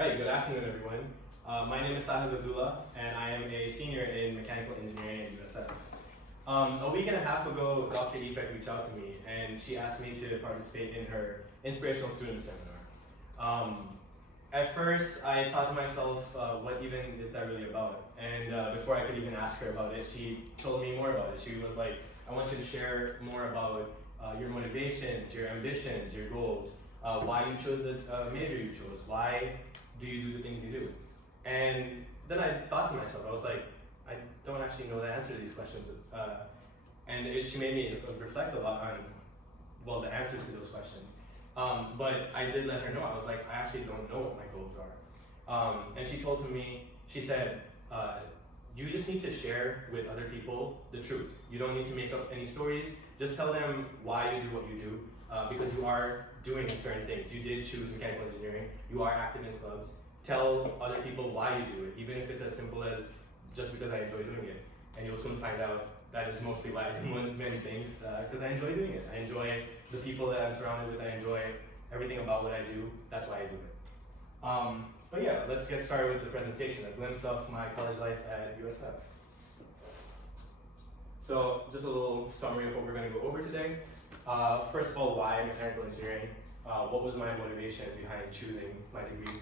Alright, good afternoon everyone. My name is Sahil Gazula and I am a senior in mechanical engineering at USF. A week and a half ago, Dr. Ipek reached out to me and she asked me to participate in her Inspirational Student Seminar. At first, I thought to myself, what even is that really about? And before I could even ask her about it, she told me more about it. She was like, I want you to share more about your motivations, your ambitions, your goals, why you chose the major you chose, why do you do the things you do? And then I thought to myself, I was like, I don't actually know the answer to these questions. She made me reflect a lot on, well, the answers to those questions. But I did let her know, I was like, I actually don't know what my goals are. And she told me, she said, you just need to share with other people the truth. You don't need to make up any stories. Just tell them why you do what you do, because you are doing certain things. You did choose mechanical engineering. You are active in clubs. Tell other people why you do it, even if it's as simple as just because I enjoy doing it. And you'll soon find out that is mostly why I do many things, because I enjoy doing it. I enjoy the people that I'm surrounded with. I enjoy everything about what I do. That's why I do it. But yeah, let's get started with the presentation, a glimpse of my college life at USF. So just a little summary of what we're going to go over today. First of all, why mechanical engineering? What was my motivation behind choosing my degree?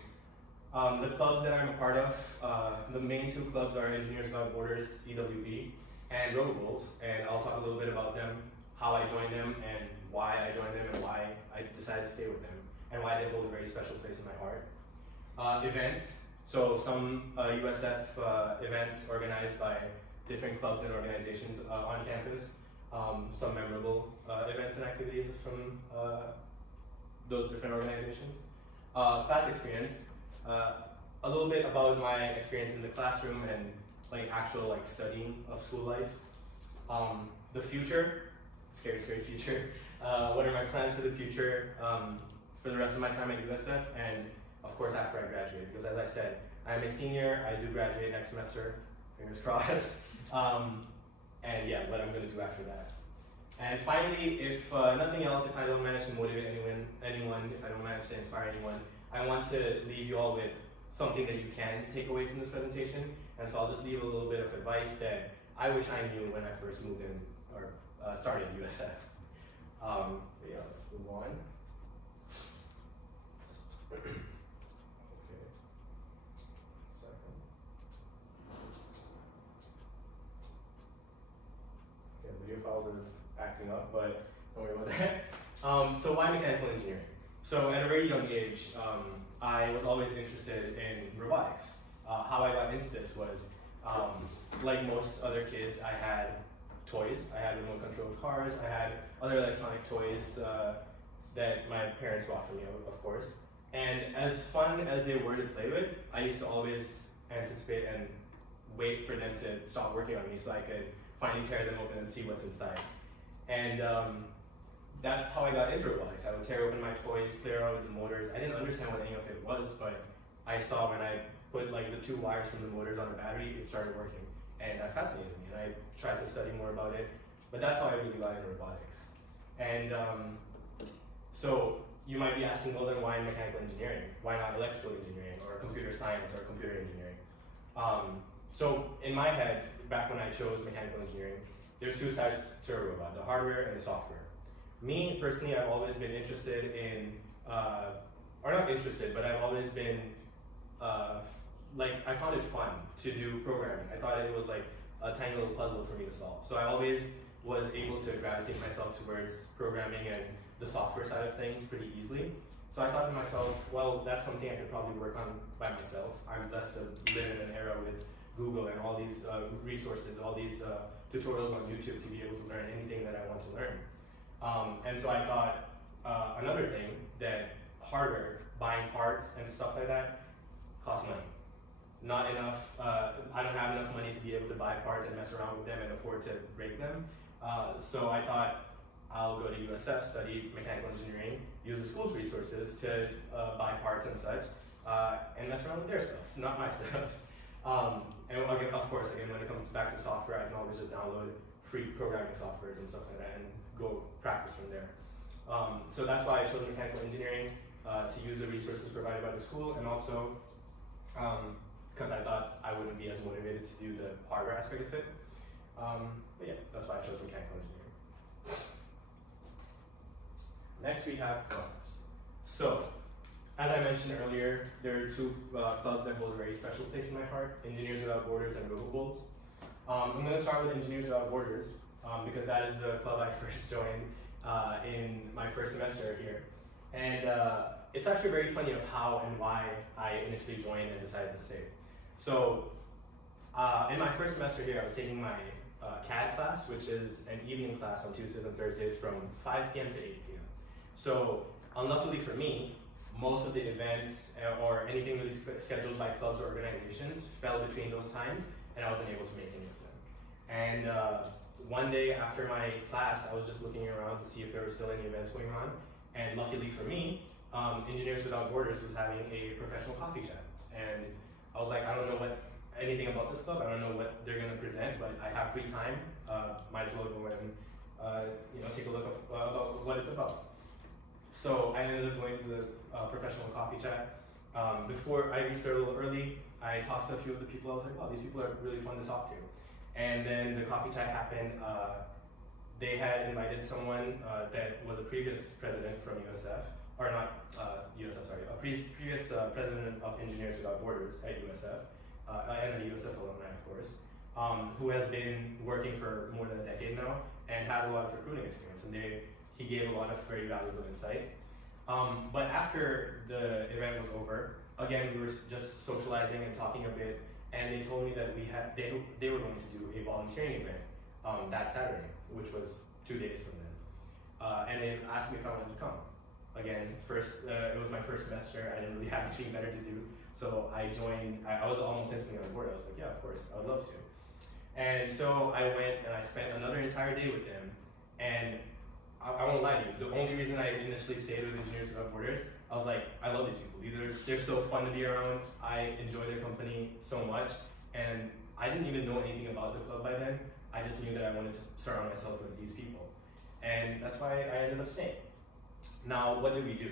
The clubs that I'm a part of, the main two clubs are Engineers Without Borders, EWB, and Robo Bulls, and I'll talk a little bit about them, how I joined them, and why I joined them, and why I decided to stay with them, and why they hold a very special place in my heart. Events, so some USF events organized by different clubs and organizations on campus, some memorable events and activities from those different organizations. Class experience, a little bit about my experience in the classroom and actual studying of school life. The future, scary future. What are my plans for the future for the rest of my time at USF, and of course after I graduate, because as I said, I'm a senior, I do graduate next semester, fingers crossed. And yeah, what I'm going to do after that. And finally, if nothing else, if I don't manage to motivate anyone, if I don't manage to inspire anyone, I want to leave you all with something that you can take away from this presentation. And so I'll just leave a little bit of advice that I wish I knew when I first moved in or started USF. But yeah, let's move on. Okay. Video files are acting up, but don't worry about that. So why mechanical engineering? So at a very young age, I was always interested in robotics. How I got into this was, like most other kids, I had toys. I had remote controlled cars. I had other electronic toys that my parents bought for me, of course. And as fun as they were to play with, I used to always anticipate and wait for them to stop working on me so I could finally tear them open and see what's inside. And that's how I got into robotics. I would tear open my toys, play around with the motors. I didn't understand what any of it was, but I saw when I put the two wires from the motors on a battery, it started working. And that fascinated me, and I tried to study more about it. But that's how I really got into robotics. And so you might be asking, well then why mechanical engineering? Why not electrical engineering or computer science or computer engineering? So in my head, back when I chose mechanical engineering, there's two sides to a robot, the hardware and the software. Me, personally, I've always been interested in, or not interested, but I've always been, I found it fun to do programming. I thought it was a tiny little puzzle for me to solve. So I always was able to gravitate myself towards programming and the software side of things pretty easily. So I thought to myself, well, that's something I could probably work on by myself. I'm blessed to live in an era with Google and all these resources, all these tutorials on YouTube to be able to learn anything that I want to learn. And so I thought another thing, that hardware, buying parts and stuff like that, costs money. Not enough, I don't have enough money to be able to buy parts and mess around with them and afford to break them. So I thought I'll go to USF, study mechanical engineering, use the school's resources to buy parts and such, and mess around with their stuff, not my stuff. And again, of course, when it comes back to software, I can always just download free programming softwares and stuff like that and go practice from there. So that's why I chose mechanical engineering. to use the resources provided by the school, and also because I thought I wouldn't be as motivated to do the hardware aspect of it. But yeah, that's why I chose mechanical engineering. Next we have clubs. So, as I mentioned earlier, there are two clubs that hold a very special place in my heart: Engineers Without Borders and Robo-Bulls. I'm going to start with Engineers Without Borders because that is the club I first joined in my first semester here. And it's actually very funny of how and why I initially joined and decided to stay. So in my first semester here, I was taking my CAD class, which is an evening class on Tuesdays and Thursdays from 5 p.m. to 8 p.m. So unluckily for me, most of the events or anything really scheduled by clubs or organizations fell between those times, and I wasn't able to make any of them. And one day after my class, I was just looking around to see if there were still any events going on. And luckily for me, Engineers Without Borders was having a professional coffee chat. And I was like, I don't know anything about this club. I don't know what they're going to present, but I have free time. Might as well go and take a look about what it's about. So I ended up going to the professional coffee chat. Before I reached there a little early, I talked to a few of the people. I was like, wow, these people are really fun to talk to. And then the coffee chat happened. They had invited someone that was a previous president from USF, or not USF, sorry, a previous president of Engineers Without Borders at USF, and a USF alumni, of course, who has been working for more than a decade now and has a lot of recruiting experience. And he gave a lot of very valuable insight. But after the event was over, again, we were just socializing and talking a bit, and they told me that they were going to do a volunteering event that Saturday, which was 2 days from then. And they asked me if I wanted to come. Again, it was my first semester. I didn't really have anything better to do, so I joined. I was almost instantly on board. I was like, yeah, of course, I would love to. And so I went and I spent another entire day with them. And I won't lie to you, the only reason I initially stayed with Engineers Without Borders, I was like, I love these people. They're so fun to be around. I enjoy their company so much. And I didn't even know anything about the club by then. I just knew that I wanted to surround myself with these people. And that's why I ended up staying. Now, what did we do?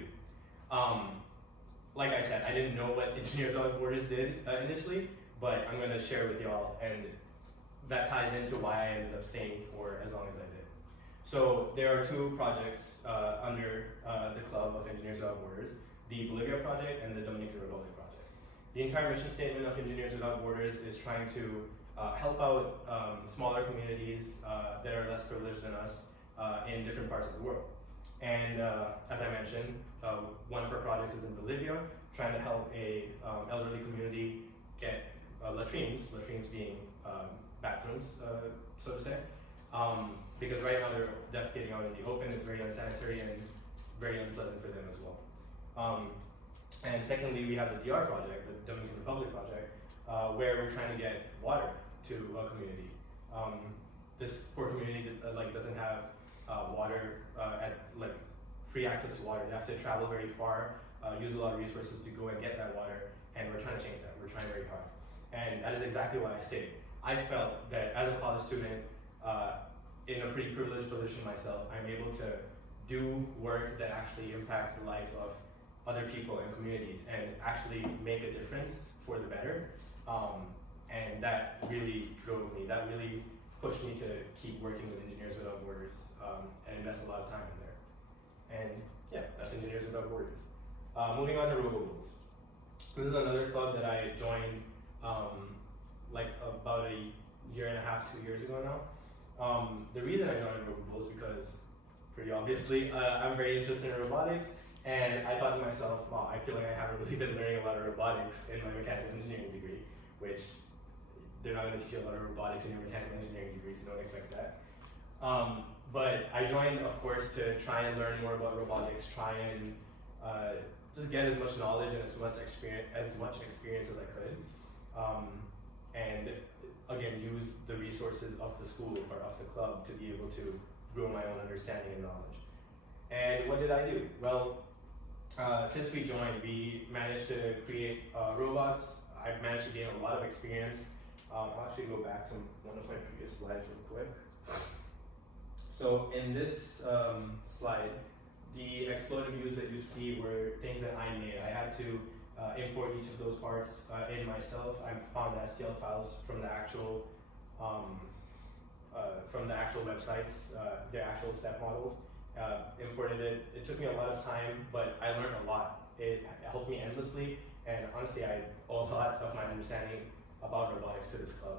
Like I said, I didn't know what Engineers Without Borders did initially, but I'm going to share with y'all, and that ties into why I ended up staying for as long as I did. So there are two projects under the Club of Engineers Without Borders, the Bolivia project and the Dominican Republic project. The entire mission statement of Engineers Without Borders is trying to help out smaller communities that are less privileged than us in different parts of the world. And as I mentioned, one of our projects is in Bolivia, trying to help a elderly community get latrines being bathrooms, so to say. Because right now they're defecating out in the open. It's very unsanitary and very unpleasant for them as well. And secondly, we have the DR project, the Dominican Republic project, where we're trying to get water to a community. This poor community doesn't have water free access to water. They have to travel very far, use a lot of resources to go and get that water, and we're trying to change that. We're trying very hard. And that is exactly why I stayed. I felt that as a college student, in a pretty privileged position myself, I'm able to do work that actually impacts the life of other people and communities and actually make a difference for the better. And that really drove me. That really pushed me to keep working with Engineers Without Borders and invest a lot of time in there. And yeah, that's Engineers Without Borders. Moving on to Robo-Bulls. This is another club that I joined about a year and a half, 2 years ago now. The reason I joined Robo-Bulls is because, pretty obviously, I'm very interested in robotics, and I thought to myself, wow, I feel like I haven't really been learning a lot of robotics in my mechanical engineering degree, which they're not going to teach you a lot of robotics in your mechanical engineering degree, so don't expect that. But I joined, of course, to try and learn more about robotics, try and just get as much knowledge and as much experience as I could, and again, use the resources of the school or of the club to be able to grow my own understanding and knowledge. And what did I do? Well, since we joined, we managed to create robots. I've managed to gain a lot of experience. I'll actually go back to one of my previous slides real quick. So in this slide, the exploded views that you see were things that I made. I had to import each of those parts in myself. I found the STL files from the actual websites, their actual step models. Imported it. It took me a lot of time, but I learned a lot. It helped me endlessly, and honestly, I owe a lot of my understanding about robotics to this club.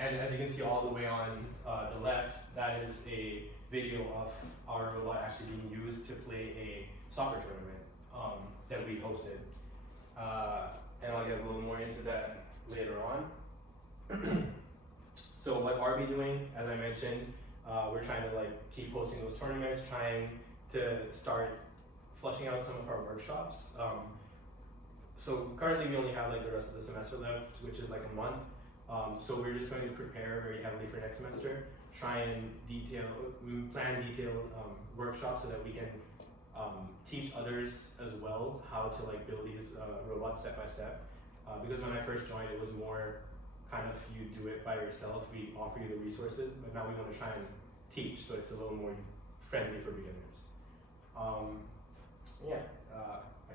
And as you can see all the way on the left, that is a video of our robot actually being used to play a soccer tournament that we hosted. And I'll get a little more into that later on. So what are we doing? As I mentioned, we're trying to like keep hosting those tournaments, trying to start flushing out some of our workshops. So currently we only have like the rest of the semester left, which is like a month. So we're just going to prepare very heavily for next semester, try and plan detailed workshops so that we can teach others as well how to like build these robots step by step. Because when I first joined, it was more kind of you do it by yourself. We offer you the resources, but now we want to try and teach, so it's a little more friendly for beginners. I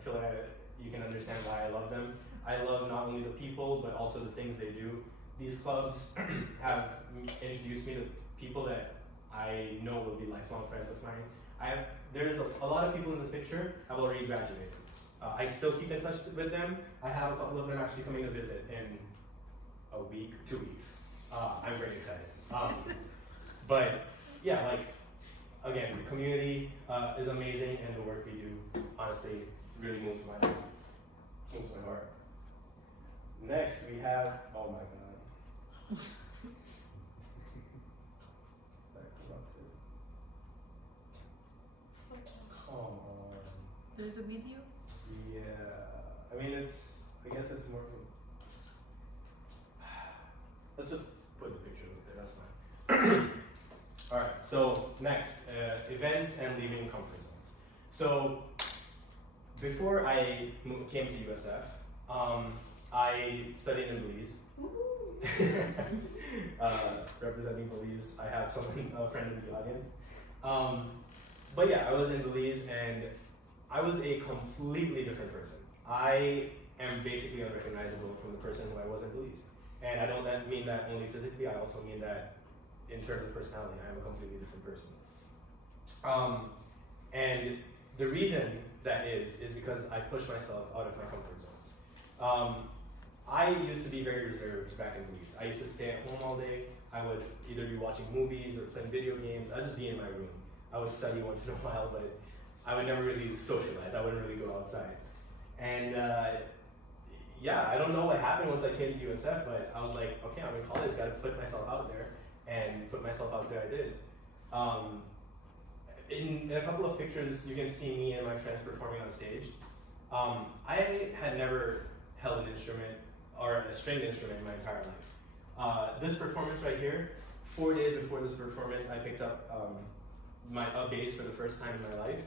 feel like you can understand why I love them. I love not only the people, but also the things they do. These clubs have introduced me to people that I know will be lifelong friends of mine. There's a lot of people in this picture have already graduated. I still keep in touch with them. I have a couple of them actually coming to visit in a week, 2 weeks. I'm very excited. But yeah, like, again, the community is amazing, and the work we do, honestly, really moves my heart. Next, we have, oh my god. Come on. There's a video? Yeah, I mean, I guess it's more from, let's just put the picture up there, that's fine. All right, so next, events and leaving comfort zones. So before I came to USF, I studied in Belize. Representing Belize, I have a friend in the audience. But yeah, I was in Belize and I was a completely different person. I am basically unrecognizable from the person who I was in Belize. And I don't mean that only physically, I also mean that in terms of personality, I am a completely different person. And the reason that is because I push myself out of my comfort zones. I used to be very reserved back in Belize. I used to stay at home all day. I would either be watching movies or playing video games. I'd just be in my room. I would study once in a while, but I would never really socialize. I wouldn't really go outside. And yeah, I don't know what happened once I came to USF, but I was like, okay, I'm in college, gotta put myself out there. And put myself out there, I did. In a couple of pictures, you can see me and my friends performing on stage. I had never held an instrument or a stringed instrument in my entire life. This performance right here, 4 days before this performance, I picked up a bass for the first time in my life,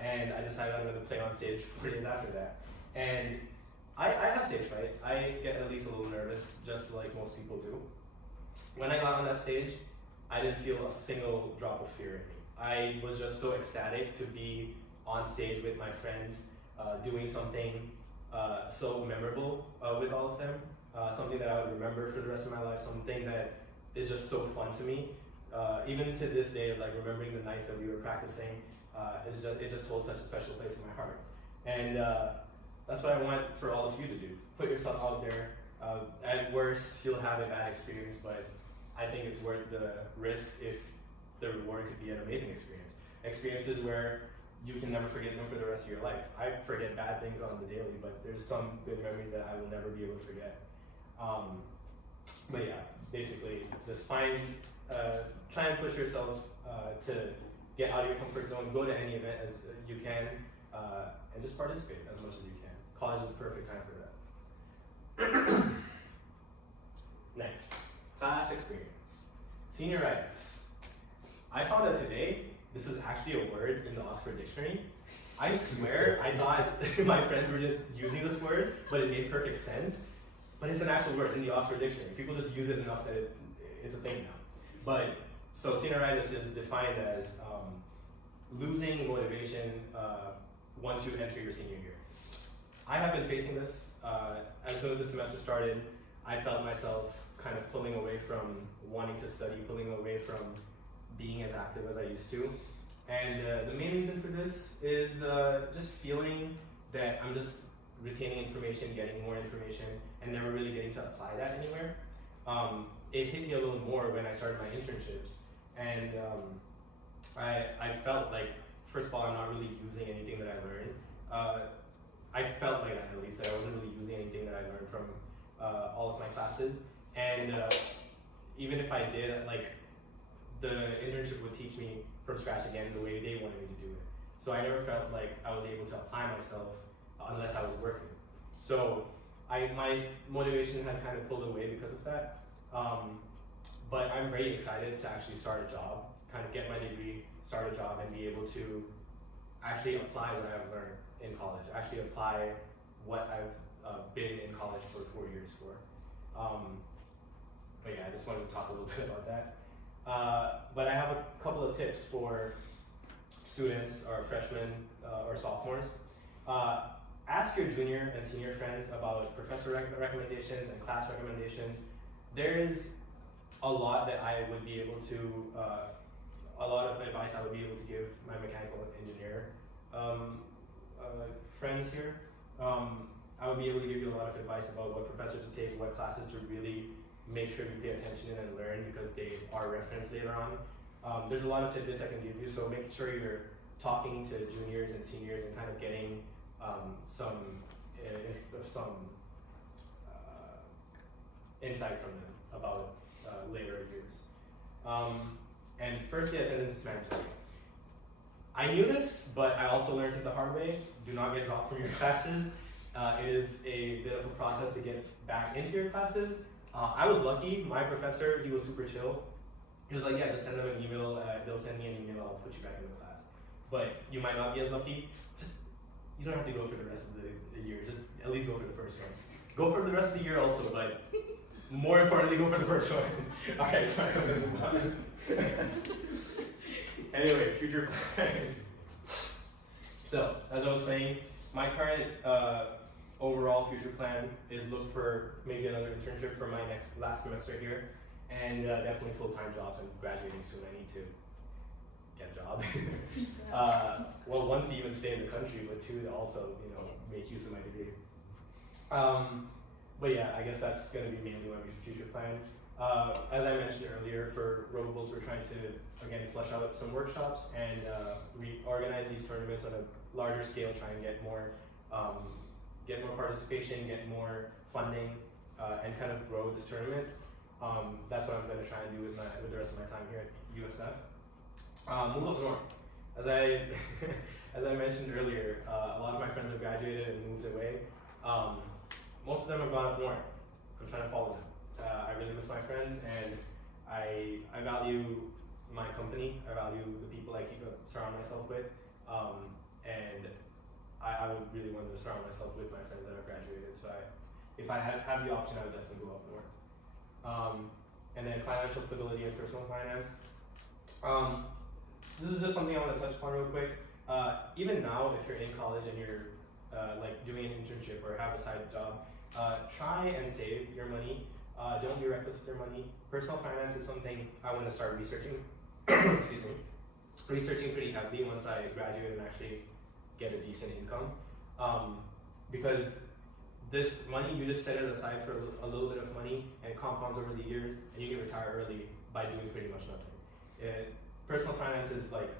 and I decided I'm going to play on stage 4 days after that. And I have stage fright. I get at least a little nervous, just like most people do. When I got on that stage, I didn't feel a single drop of fear in me. I was just so ecstatic to be on stage with my friends, doing something so memorable with all of them, something that I would remember for the rest of my life, something that is just so fun to me. Even to this day, like remembering the nights that we were practicing, it just holds such a special place in my heart. And that's what I want for all of you to do. Put yourself out there. At worst, you'll have a bad experience, but I think it's worth the risk if the reward could be an amazing experience. Experiences where you can never forget them for the rest of your life. I forget bad things on the daily, but there's some good memories that I will never be able to forget. But yeah, basically, just try and push yourself to get out of your comfort zone, go to any event as you can, and just participate as much as you can. College is the perfect time for that. Next, class experience. Senioritis. I found out today, this is actually a word in the Oxford Dictionary. I swear, I thought my friends were just using this word, but it made perfect sense. But it's an actual word in the Oxford Dictionary. People just use it enough that it's a thing now. But, so senioritis is defined as losing motivation once you enter your senior year. I have been facing this. As soon as the semester started, I felt myself kind of pulling away from wanting to study, pulling away from being as active as I used to. And the main reason for this is just feeling that I'm just retaining information, getting more information, and never really getting to apply that anywhere. It hit me a little more when I started my internships. And I felt like, first of all, I'm not really using anything that I learned. I felt like that, at least, that I wasn't really using anything that I learned from all of my classes. And even if I did, like, the internship would teach me from scratch again the way they wanted me to do it. So I never felt like I was able to apply myself unless I was working. So my motivation had kind of pulled away because of that. But I'm very excited to actually start a job, kind of get my degree, start a job, and be able to actually apply what I've learned in college, actually apply what I've been in college for 4 years for. But yeah, I just wanted to talk a little bit about that. But I have a couple of tips for students or freshmen or sophomores. Ask your junior and senior friends about professor recommendations and class recommendations. There is a lot that I would be able to, a lot of advice I would be able to give my mechanical engineer friends here. I would be able to give you a lot of advice about what professors to take, what classes to really make sure you pay attention and learn, because they are referenced later on. There's a lot of tidbits I can give you, so make sure you're talking to juniors and seniors and kind of getting some insight from them about later years. And first day attendance is mandatory. I knew this, but I also learned it the hard way. Do not get dropped from your classes. It is a bit of a process to get back into your classes. I was lucky. My professor, he was super chill. He was like, yeah, just send them an email. They'll send me an email. I'll put you back in the class. But you might not be as lucky. You don't have to go for the rest of the year. Just at least go for the first one. Go for the rest of the year also, but more importantly, go for the first one. All right, sorry, I'm gonna move on. Anyway, future plans. So, as I was saying, my current overall future plan is look for maybe another internship for my last semester here, and definitely full-time jobs. I'm graduating soon. I need to get a job. Well, one, to even stay in the country, but two, to also, make use of my degree. But yeah, I guess that's going to be mainly my future plan. As I mentioned earlier, for Robables, we're trying to, again, flesh out some workshops and reorganize these tournaments on a larger scale, try and get more participation, get more funding, and kind of grow this tournament. That's what I'm going to try and do with the rest of my time here at USF. Move up north. As I mentioned earlier, a lot of my friends have graduated and moved away. Most of them have gone up north. I'm trying to follow them. I really miss my friends, and I value my company. I value the people I surround myself with, and I would really want to surround myself with my friends that have graduated. So if I had the option, I would definitely go up north. And then financial stability and personal finance. This is just something I want to touch upon real quick. Even now, if you're in college and you're like doing an internship or have a side job, try and save your money. Don't be reckless with your money. Personal finance is something I want to start researching. Excuse me. Researching pretty heavily once I graduate and actually get a decent income. Because this money, you just set it aside for a little bit of money, and it compounds over the years, and you can retire early by doing pretty much nothing. Personal finance is like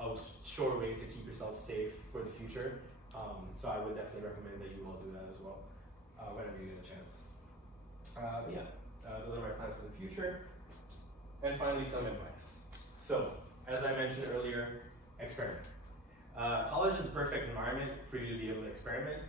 a sure way to keep yourself safe for the future. So I would definitely recommend that you all do that as well whenever you get a chance. Those are my plans for the future. And finally, some advice. So, as I mentioned earlier, experiment. College is the perfect environment for you to be able to experiment.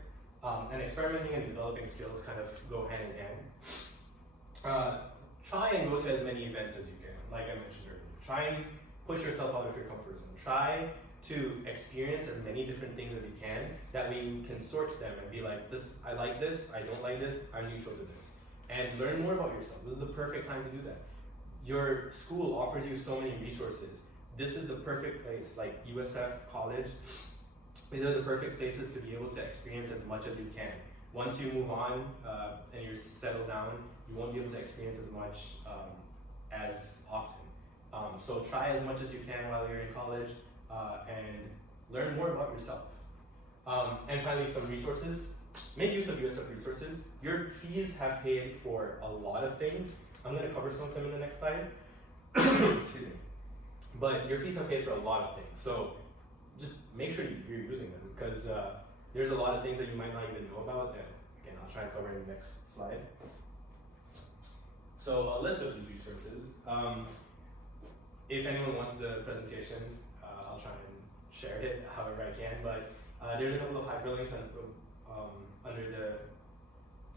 And experimenting and developing skills kind of go hand in hand. Try and go to as many events as you can, like I mentioned earlier. Try and push yourself out of your comfort zone. Try to experience as many different things as you can. That way you can sort them and be like, I like this, I don't like this, I'm neutral to this. And learn more about yourself. This is the perfect time to do that. Your school offers you so many resources, this is the perfect place. Like USF College, these are the perfect places to be able to experience as much as you can. Once you move on and you're settled down, you won't be able to experience as much as often. So try as much as you can while you're in college and learn more about yourself. And finally, some resources. Make use of USF resources. Your fees have paid for a lot of things. I'm going to cover some of them in the next slide. Excuse me. But your fees have paid for a lot of things. So just make sure you're using them, because there's a lot of things that you might not even know about. And again, I'll try and cover in the next slide. So a list of these resources. If anyone wants the presentation, I'll try and share it however I can. But there's a couple of hyperlinks under the.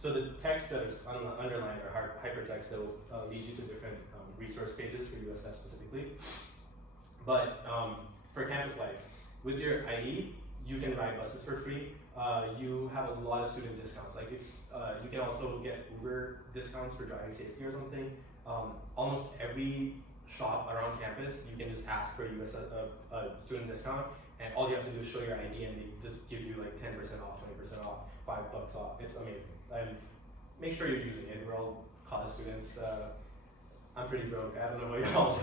So the text that is underlined are hypertext that will lead you to different resource pages for USF specifically. But for campus life, with your ID, you can ride buses for free. You have a lot of student discounts. Like if you can also get Uber discounts for driving safety or something. Almost every shop around campus, you can just ask for a student discount, and all you have to do is show your ID, and they just give you like 10% off, 20% off, $5 off. It's amazing. And make sure you're using it. We're all college students. I'm pretty broke. I don't know what y'all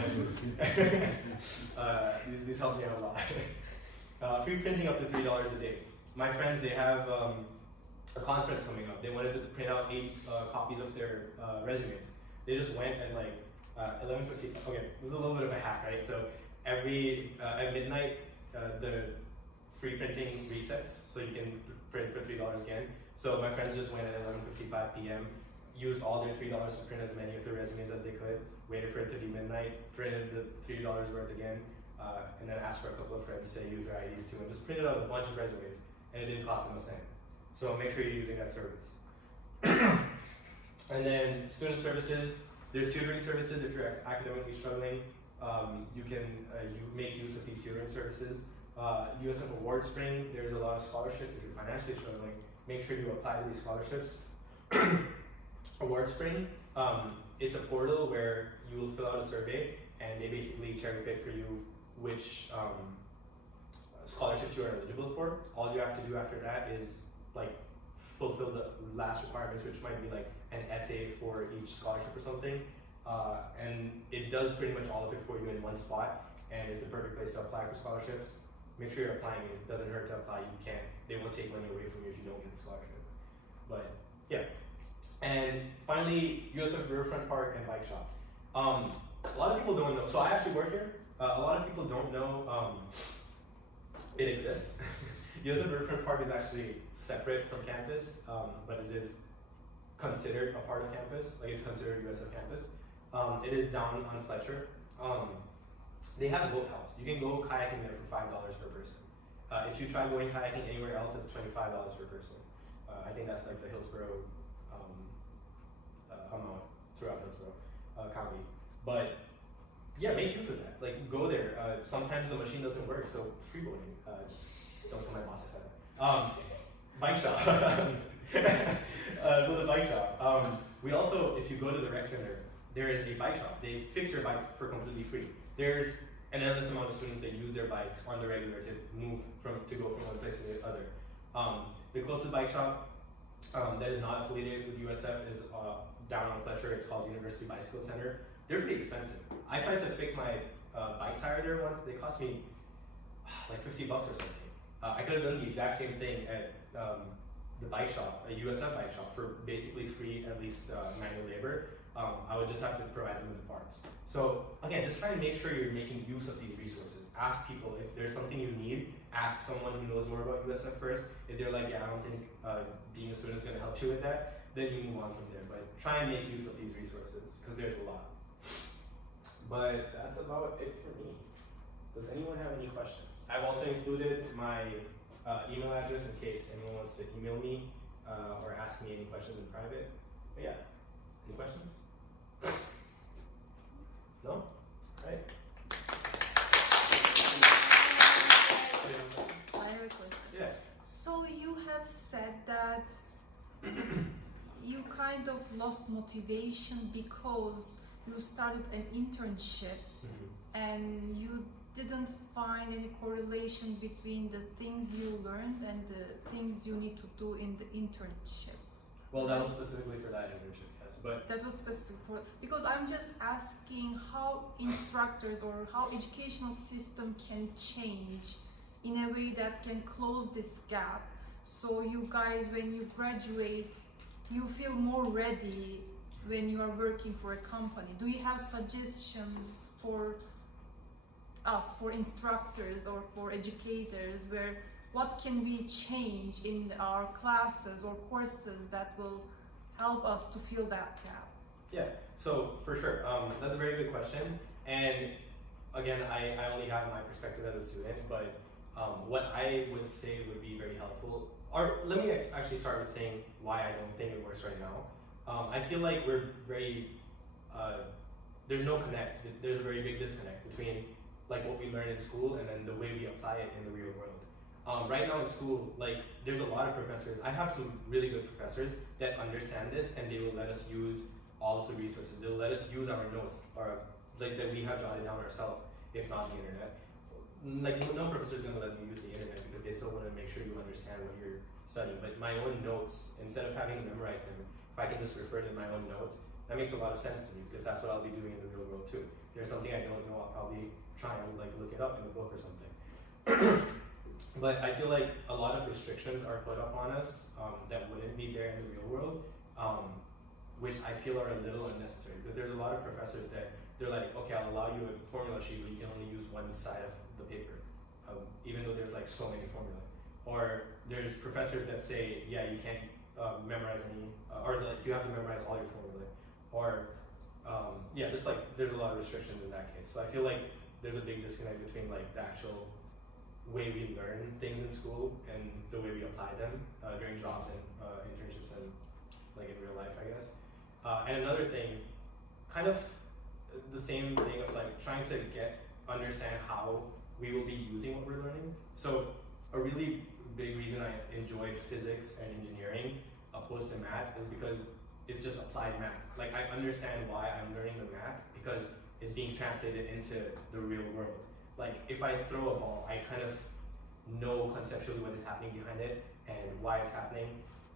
these help me out a lot. Free printing up to $3 a day. My friends, they have a conference coming up. They wanted to print out 8 copies of their resumes. They just went at like 11:50. Okay, this is a little bit of a hack, right? So every at midnight, the free printing resets, so you can print for $3 again. So my friends just went at 11:55 p.m. Used all their $3 to print as many of their resumes as they could. Waited for it to be midnight, printed the $3 worth again, and then asked for a couple of friends to use their IDs too, and just printed out a bunch of resumes, and it didn't cost them a cent. So make sure you're using that service. And then student services. There's tutoring services if you're academically struggling. You can you make use of these tutoring services. USF Award Spring, there's a lot of scholarships. If you're financially struggling, make sure you apply to these scholarships. Award Spring, it's a portal where you will fill out a survey, and they basically cherry pick for you which scholarships you are eligible for. All you have to do after that is like fulfill the last requirements, which might be like an essay for each scholarship or something. And it does pretty much all of it for you in one spot, and it's the perfect place to apply for scholarships. Make sure you're applying. It doesn't hurt to apply. You can't. They won't take money away from you if you don't get the scholarship. But yeah. And finally, USF Riverfront Park and Bike Shop. A lot of people don't know. So I actually work here. A lot of people don't know it exists. USF Riverfront Park is actually separate from campus, but it is considered a part of campus. Like it's considered USF campus. It is down on Fletcher. They have a boat house. You can go kayaking there for $5 per person. If you try going kayaking anywhere else, it's $25 per person. I think that's like the Hillsborough amount throughout Hillsborough County. But yeah, make use of that. Like go there. Sometimes the machine doesn't work, so free boating. Don't tell my boss I said that. Bike shop. So the bike shop. We also, if you go to the rec center, there is a bike shop. They fix your bikes for completely free. There's an endless amount of students that use their bikes on the regular to go from one place to the other. The closest bike shop that is not affiliated with USF is down on Fletcher. It's called University Bicycle Center. They're pretty expensive. I tried to fix my bike tire there once. They cost me like $50 or something. I could have done the exact same thing at the bike shop, a USF bike shop, for basically free, at least manual labor. I would just have to provide them with the parts. So again, just try and make sure you're making use of these resources. Ask people if there's something you need. Ask someone who knows more about USF first. If they're like, yeah, I don't think being a student is going to help you with that, then you move on from there. But try and make use of these resources, because there's a lot. But that's about it for me. Does anyone have any questions? I've also included my email address in case anyone wants to email me or ask me any questions in private. But yeah, any questions? No? Right. I have a question. Yeah. So you have said that you kind of lost motivation because you started an internship and you didn't find any correlation between the things you learned and the things you need to do in the internship. Well, that was specifically for that internship, yes. But That was specific for, because I'm just asking how instructors or how educational system can change in a way that can close this gap, so you guys, when you graduate, you feel more ready when you are working for a company. Do you have suggestions for us, for instructors or for educators, where what can we change in our classes or courses that will help us to fill that gap? yeah, so for sure, that's a very good question. And again, I only have my perspective as a student, but what I would say would be very helpful, or let me actually start with saying why I don't think it works right now. I feel like we're very, there's no connect, there's a very big disconnect between like what we learn in school and then the way we apply it in the real world. Right now in school, like there's a lot of professors, I have some really good professors that understand this, and they will let us use all of the resources. They'll let us use our notes, or like that we have jotted down ourselves, if not the internet. Like no professor is gonna let me use the internet because they still want to make sure you understand what you're studying. But my own notes, instead of having to memorize them, if I can just refer to my own notes, that makes a lot of sense to me, because that's what I'll be doing in the real world too. If there's something I don't know, I'll probably try and like look it up in a book or something. But I feel like a lot of restrictions are put up on us that wouldn't be there in the real world, which I feel are a little unnecessary, because there's a lot of professors that they're like, okay, I'll allow you a formula sheet, but you can only use one side of the paper, even though there's like so many formulae. Or there's professors that say, yeah, you can't memorize any, or like you have to memorize all your formulae. Or yeah, just like there's a lot of restrictions in that case. So I feel like there's a big disconnect between like the actual way we learn things in school and the way we apply them during jobs and internships and like in real life, I guess. And another thing, kind of the same thing of like trying to understand how we will be using what we're learning. So a really big reason I enjoyed physics and engineering opposed to math is because it's just applied math. Like I understand why I'm learning the math, because it's being translated into the real world. Like if I throw a ball, I kind of know conceptually what is happening behind it and why it's happening.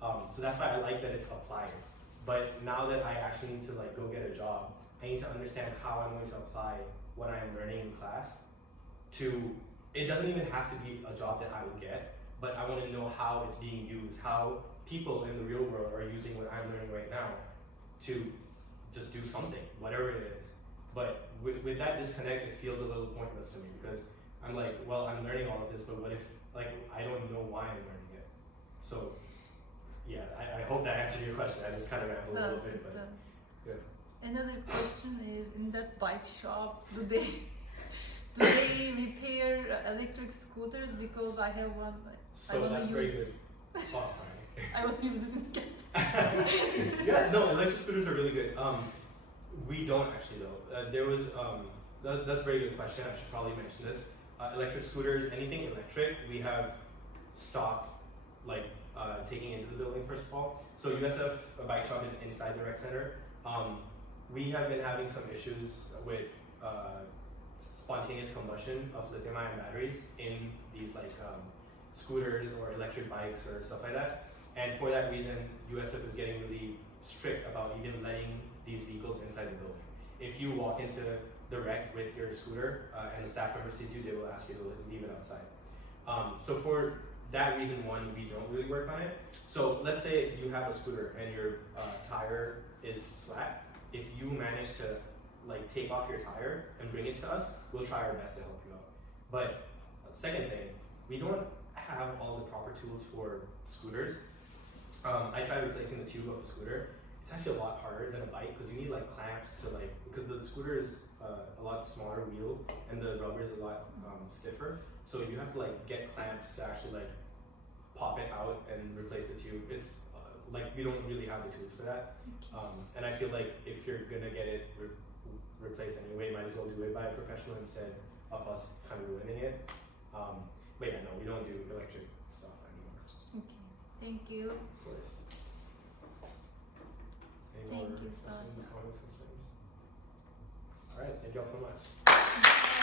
So that's why I like that it's applied. But now that I actually need to like go get a job, I need to understand how I'm going to apply what I'm learning in class to, it doesn't even have to be a job that I will get, but I want to know how it's being used, how people in the real world are using what I'm learning right now to just do something, whatever it is. But with that disconnect, it feels a little pointless to me, because I'm like, well, I'm learning all of this, but what if like I don't know why I'm learning it? So yeah, I hope that answered your question. I just kind of rambled a little bit, but good. Another question is, in that bike shop, do they repair electric scooters? Because I have one. So that's very good. Oh, sorry. I will use it in campus. Yeah, no, electric scooters are really good. We don't actually though. There was that's a very good question. I should probably mention this. Electric scooters, anything electric, we have stopped like taking into the building first of all. So USF bike shop is inside the rec center. We have been having some issues with spontaneous combustion of lithium-ion batteries in these like scooters or electric bikes or stuff like that. And for that reason, USF is getting really strict about even letting these vehicles inside the building. If you walk into the rec with your scooter and the staff member sees you, they will ask you to leave it outside. So for that reason, one, we don't really work on it. So let's say you have a scooter and your tire is flat. If you manage to like take off your tire and bring it to us, we'll try our best to help you out. But second thing, we don't have all the proper tools for scooters. I tried replacing the tube of a scooter. It's actually a lot harder than a bike, because you need like clamps to like, because the scooter is a lot smaller wheel and the rubber is a lot stiffer. So you have to like get clamps to actually like pop it out and replace the tube. It's like we don't really have the tools for that. And I feel like if you're gonna get it replaced anyway, might as well do it by a professional instead of us kind of ruining it. But yeah, no, we don't do electric stuff anymore. Okay, thank you. Of course. Any Thank more you, questions, Sahil. comments, concerns? All right, thank y'all so much.